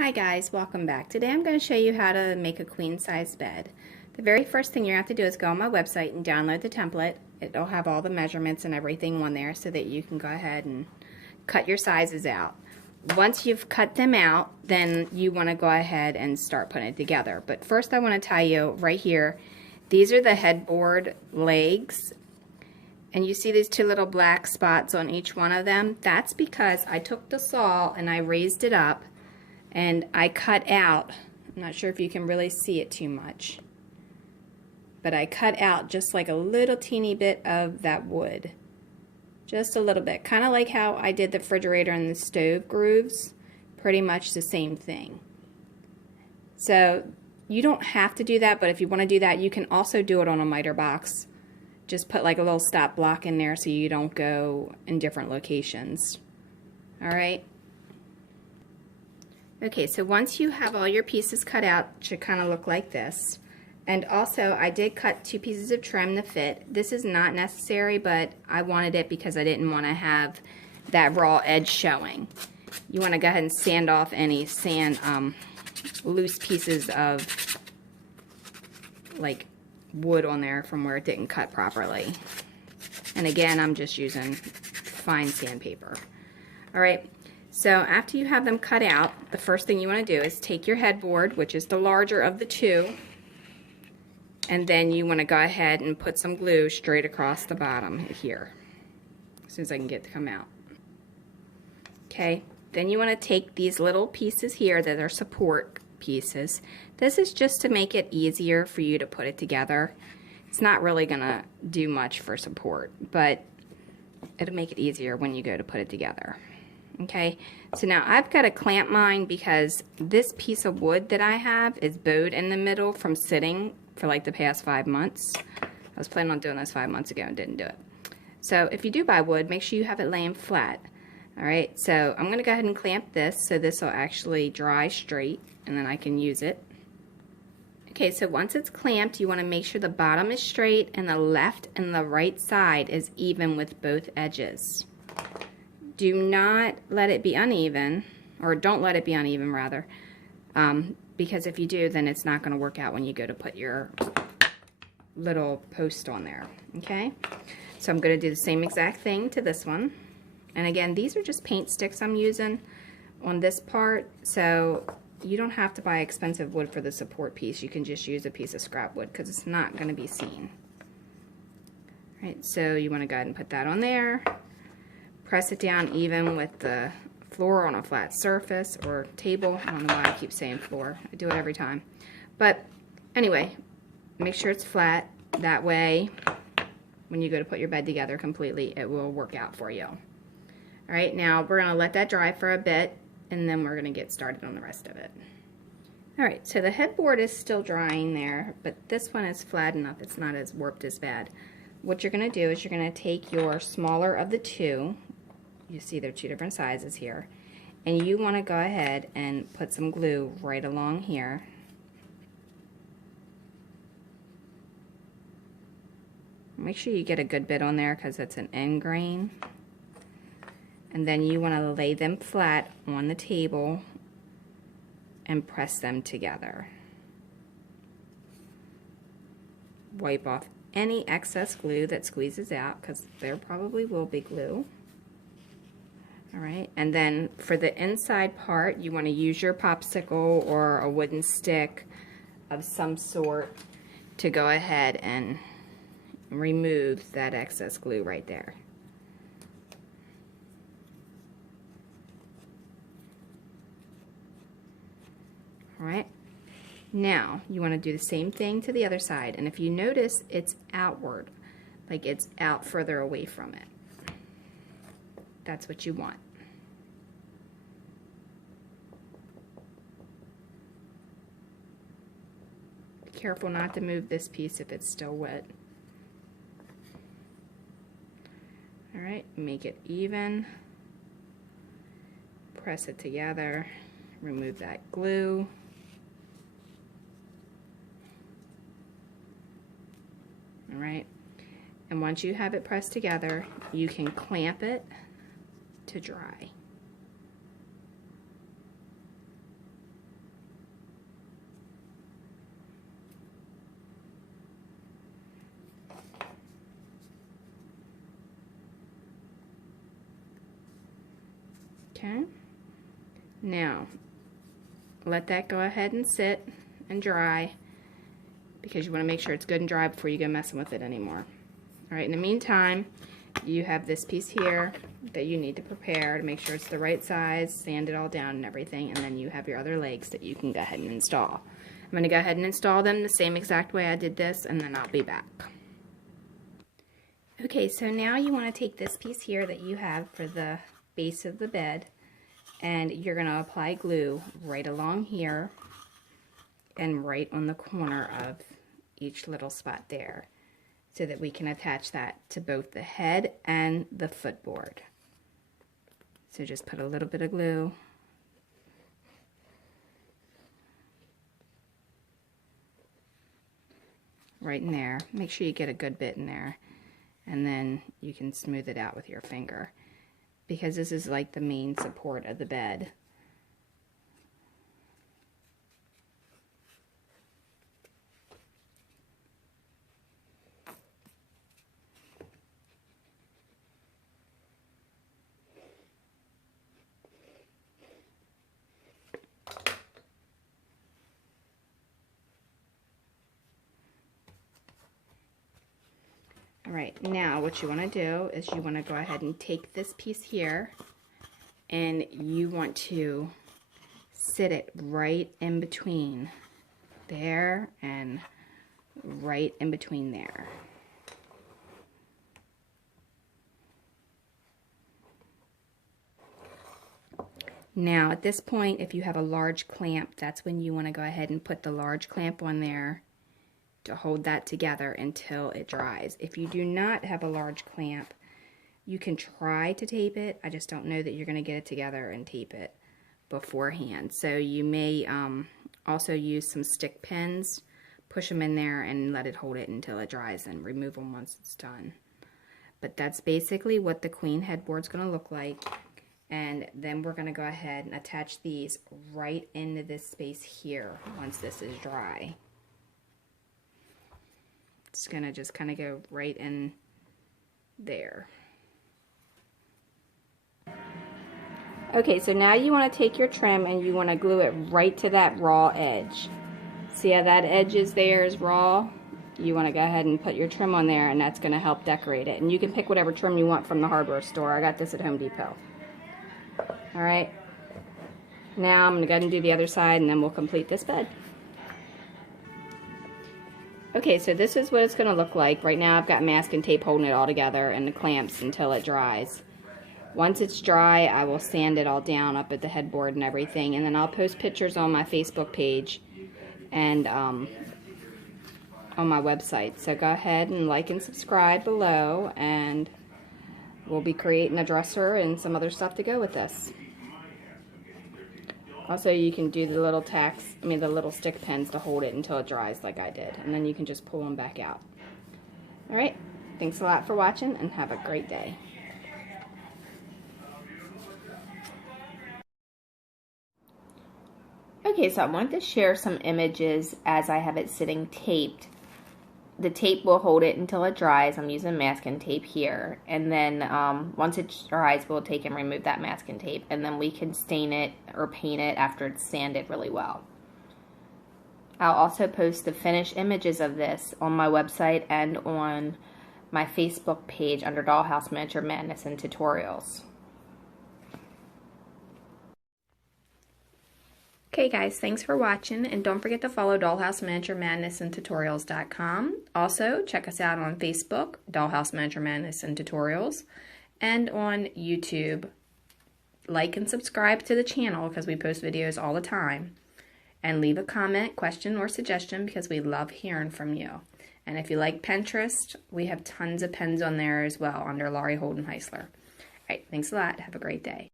Hi guys, welcome back. Today I'm going to show you how to make a queen size bed. The very first thing you have to do is go on my website and download the template. It'll have all the measurements and everything on there so that you can go ahead and cut your sizes out. Once you've cut them out, then you want to go ahead and start putting it together. But first I want to tell you right here, these are the headboard legs. And you see these two little black spots on each one of them? That's because I took the saw and I raised it up and I cut out, I'm not sure if you can really see it too much, but I cut out just like a little teeny bit of that wood. Just a little bit. Kind of like how I did the refrigerator and the stove grooves. Pretty much the same thing. So you don't have to do that, but if you want to do that, you can also do it on a miter box. Just put like a little stop block in there so you don't go in different locations. Alright? Okay, so once you have all your pieces cut out, it should kind of look like this. And also, I did cut 2 pieces of trim to fit. This is not necessary, but I wanted it because I didn't want to have that raw edge showing. You want to go ahead and sand off any loose pieces of like wood on there from where it didn't cut properly. And again, I'm just using fine sandpaper. Alright, so after you have them cut out, the first thing you want to do is take your headboard, which is the larger of the two, and then you want to go ahead and put some glue straight across the bottom here, as soon as I can get it to come out. Okay, then you want to take these little pieces here that are support pieces. This is just to make it easier for you to put it together. It's not really gonna do much for support, but it'll make it easier when you go to put it together. Okay, so now I've got to clamp mine because this piece of wood that I have is bowed in the middle from sitting for like the past 5 months. I was planning on doing this 5 months ago and didn't do it. So if you do buy wood, make sure you have it laying flat. Alright, so I'm going to go ahead and clamp this so this will actually dry straight and then I can use it. Okay, so once it's clamped, you want to make sure the bottom is straight and the left and the right side is even with both edges. Do not let it be uneven, or don't let it be uneven rather, because if you do, then it's not going to work out when you go to put your little post on there. Okay, so I'm going to do the same exact thing to this one. And again, these are just paint sticks I'm using on this part, so you don't have to buy expensive wood for the support piece. You can just use a piece of scrap wood because it's not going to be seen. All right, so you want to go ahead and put that on there. Press it down even with the floor on a flat surface or table. I don't know why I keep saying floor. I do it every time. But anyway, make sure it's flat. That way, when you go to put your bed together completely, it will work out for you. Alright, now we're going to let that dry for a bit, and then we're going to get started on the rest of it. Alright, so the headboard is still drying there, but this one is flat enough. It's not as warped as bad. What you're going to do is you're going to take your smaller of the two, you see they're 2 different sizes here, and you want to go ahead and put some glue right along here. Make sure you get a good bit on there because it's an end grain. And then you want to lay them flat on the table and press them together. Wipe off any excess glue that squeezes out because there probably will be glue. Alright, and then for the inside part, you want to use your popsicle or a wooden stick of some sort to go ahead and remove that excess glue right there. Alright, now you want to do the same thing to the other side, and if you notice, it's outward, like it's out further away from it. That's what you want. Be careful not to move this piece if it's still wet. Alright, make it even. Press it together. Remove that glue. Alright, and once you have it pressed together, you can clamp it to dry. Okay. Now, let that go ahead and sit and dry, because you want to make sure it's good and dry before you go messing with it anymore. Alright, in the meantime, you have this piece here that you need to prepare to make sure it's the right size, sand it all down and everything, and then you have your other legs that you can go ahead and install. I'm going to go ahead and install them the same exact way I did this, and then I'll be back. Okay, so now you want to take this piece here that you have for the base of the bed, and you're going to apply glue right along here and right on the corner of each little spot there, so that we can attach that to both the head and the footboard. So just put a little bit of glue right in there. Make sure you get a good bit in there, and then you can smooth it out with your finger, because this is like the main support of the bed. Alright, now what you want to do is you want to go ahead and take this piece here, and you want to sit it right in between there and right in between there. Now at this point, if you have a large clamp, that's when you want to go ahead and put the large clamp on there to hold that together until it dries. If you do not have a large clamp, you can try to tape it. I just don't know that you're going to get it together and tape it beforehand. So you may also use some stick pins, push them in there and let it hold it until it dries, and remove them once it's done. But that's basically what the queen headboard's going to look like. And then we're going to go ahead and attach these right into this space here once this is dry. It's going to just kind of go right in there. Okay, so now you want to take your trim and you want to glue it right to that raw edge. See how that edge is there is raw? You want to go ahead and put your trim on there, and that's going to help decorate it. And you can pick whatever trim you want from the hardware store. I got this at Home Depot. Alright, now I'm going to go ahead and do the other side, and then we'll complete this bed. Okay, so this is what it's going to look like. Right now I've got masking tape holding it all together and the clamps until it dries. Once it's dry, I will sand it all down up at the headboard and everything, and then I'll post pictures on my Facebook page and on my website. So go ahead and like and subscribe below, and we'll be creating a dresser and some other stuff to go with this. Also, you can do the little the little stick pins to hold it until it dries like I did, and then you can just pull them back out. Alright, thanks a lot for watching, and have a great day. Okay, so I wanted to share some images as I have it sitting taped. The tape will hold it until it dries. I'm using masking tape here, and then once it dries, we'll take and remove that masking tape, and then we can stain it or paint it after it's sanded really well. I'll also post the finished images of this on my website and on my Facebook page under Dollhouse Miniature Madness and Tutorials. Okay guys, thanks for watching, and don't forget to follow Dollhouse Miniature Madness and Tutorials.com. Also, check us out on Facebook, Dollhouse Miniature Madness and Tutorials, and on YouTube. Like and subscribe to the channel because we post videos all the time. And leave a comment, question, or suggestion because we love hearing from you. And if you like Pinterest, we have tons of pens on there as well under Laurie Holden Heisler. Alright, thanks a lot. Have a great day.